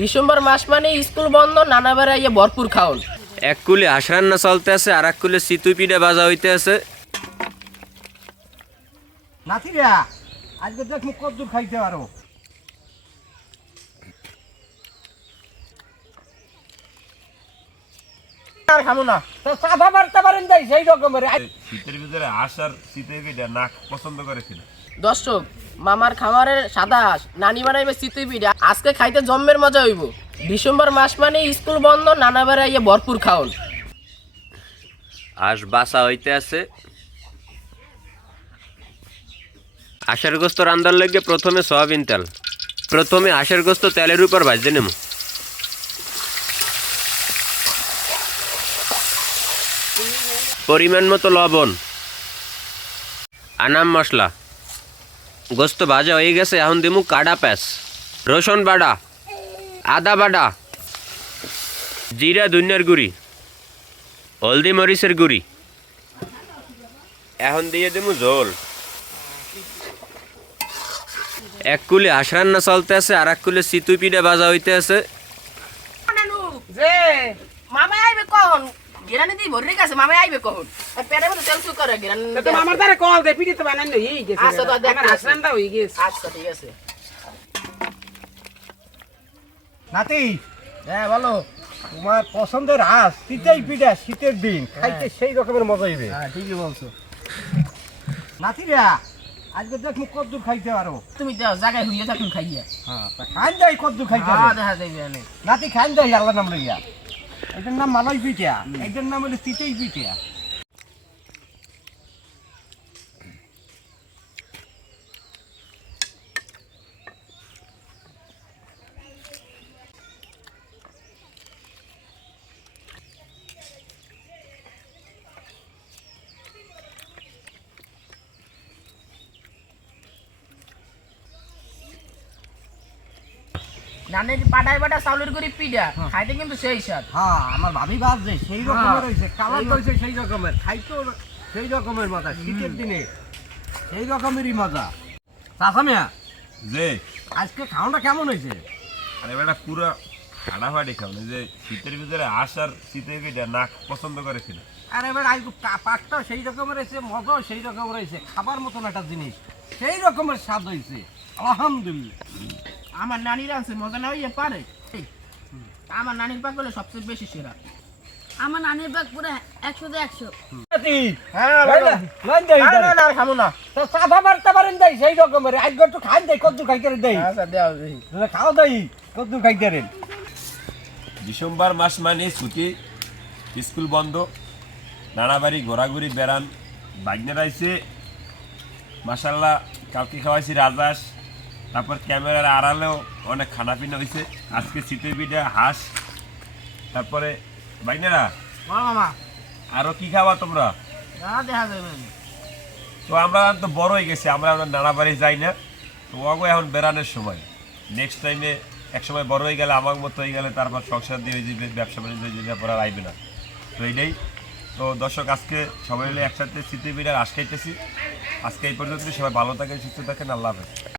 December মাস মানে school বন্ধ, নানা বেড়াইয়ে ভরপুর খাওন। এক কুলে হাঁস রান্না চলতে আছে, আর এক কুলে চিতুই পিঠা ভাজা হইতে আছে। নাতিরা আজকে দেখ মুখ কদ্দুর খাইতে পারো। আর খামু না তো সাদা বার্তা পারেন যাই সেই রকমের। শীতের ভিতরে হাঁস আর শীতের পিঠা নাক পছন্দ করেছিল। দর্শক, মামার খামারের সাদা হাঁস, নানি বানাইবে চিতুই পিঠা, আজকে খাইতে জম্মের মজা হইব। ডিসেম্বর মাস মানে স্কুল বন্ধ, নানা বেড়াইয়ে ভরপুর খাওন। হাঁস বাসা হইতে আছে। হাঁসের গোস্ত রান্দার লেগে প্রথমে সয়াবিন তেল, প্রথমে হাঁসের গোস্ত তেলের উপর ভাজতে নেব। পরিমাণ মতো লবণ, আনাম মশলা। গোস্ত ভাজা হয়ে গেছে, এখন দিমু কাটা পেঁয়াজ, রসুন বাটা, আদা বাটা, জিরা ধনিয়ার গুঁড়ি, হলদি মরিচের গুঁড়ি। এখন দিয়ে দিমু ঝোল। এক কুলে হাঁস রান্না চলতে আছে, আর এক কুলে চিতুই পিঠা ভাজা হইতে আছে। যে মামা আইবে কখন? গিরানি দি ভরে গেছে, মামা আইবে কখন? আর পেটে মধ্যে তেল করে গিরানি। তো আমার দ্বারা কল দে পিঠে তো বানাই নই এই গেছে। আচ্ছা তো দেখ, আমার হাসরানটা হই গেছে। আচ্ছা ঠিক আছে। নাতি হ্যাঁ বলো, তোমার পছন্দের হাঁস চিতাই পিঠা শীতের দিন খাইতে সেই রকমের মজা হইবে। হ্যাঁ ঠিকই বলছো। নাতিরা আজকে দেখ মুখ কদ্দুর খাইতে পারো। তুমি দাও জায়গায় হইয়া থাকুন খাইয়া। হ্যাঁ খান যাই কদ্দুর খাইতে হ্যাঁ পারো। দেখা যাইবে আনে। নাতি খান যাই আল্লাহ নাম লইয়া। এটার নাম মালাই পিঠা, এটার নাম হলো চিতাই পিঠা। নানের পাটায় পাটা চাউলের গুঁড়ি পিঠা খাইতে কিন্তু সেই স্বাদ। হ্যাঁ আমার ভাবি বাজছে সেই রকমের হয়েছে, কালার হয়েছে সেই রকমের, খাইতেও সেই রকমের মজা শীতের দিনে, সেই রকমেরই মজা। চাচা মিয়া যে আজকে খাওয়াটা কেমন হয়েছে? আরে বেটা পুরো ফাটাফাটি খাওয়া, যে শীতের ভিতরে হাঁস আর শীতের পিঠা নাক পছন্দ করেছিল। আরে এবার পাকটাও সেই রকমের হয়েছে, মজাও সেই রকমের হয়েছে, খাবার মতন একটা জিনিস, সেই রকমের স্বাদ হয়েছে আলহামদুলিল্লাহ। আমার নানির আছে মজা না হইয়া পারে। আমার নানির পাক বলে সবচেয়ে বেশি সেরা। আমার নানির বাগ পুরো 100 100। হ্যাঁ না খামু না। সাদা বার্তা পারেন যাই সেই রকমের, আজকে একটু খান যাই কদ্দু খাইতে দেই। আচ্ছা দেও দেখি। খাওয়া দাই কদ্দু খাইতে। ডিসেম্বর মাস মানে ছুটি, স্কুল বন্ধ, নানা বাড়ি ঘোরাঘুরি বেড়ান। বাইকনের আইসে মাসাল্লাহ, কালকে খাওয়াইছি রাজহাঁস, তারপর ক্যামেরার আড়ালেও অনেক খানা পিনা হয়েছে। আজকে চিতই পিঠা, হাঁস, তারপরে বাইকনেরা মামা আরো কি খাওয়া তোমরা? দেখা যাবে। তো আমরা তো বড় হয়ে গেছি, আমরা নানা বাড়ি যাই না, তো ওগো এখন বেড়ানোর সময়। নেক্সট টাইমে এক সময় বড় হয়ে গেলে, আমার মতো হয়ে গেলে, তারপর সংসার দিয়ে হয়ে যাবে, ব্যবসা বাণিজ্য হয়ে যাবে, পরে আর আইবে না। তো এইটাই তো দর্শক, আজকে সবাই মিলে একসাথে চিতই পিঠার হাঁস খাইতেছি। আজকে এই পর্যন্ত, সবাই ভালো থাকেন, সুস্থ থাকেন, আল্লাহ হাফেজ।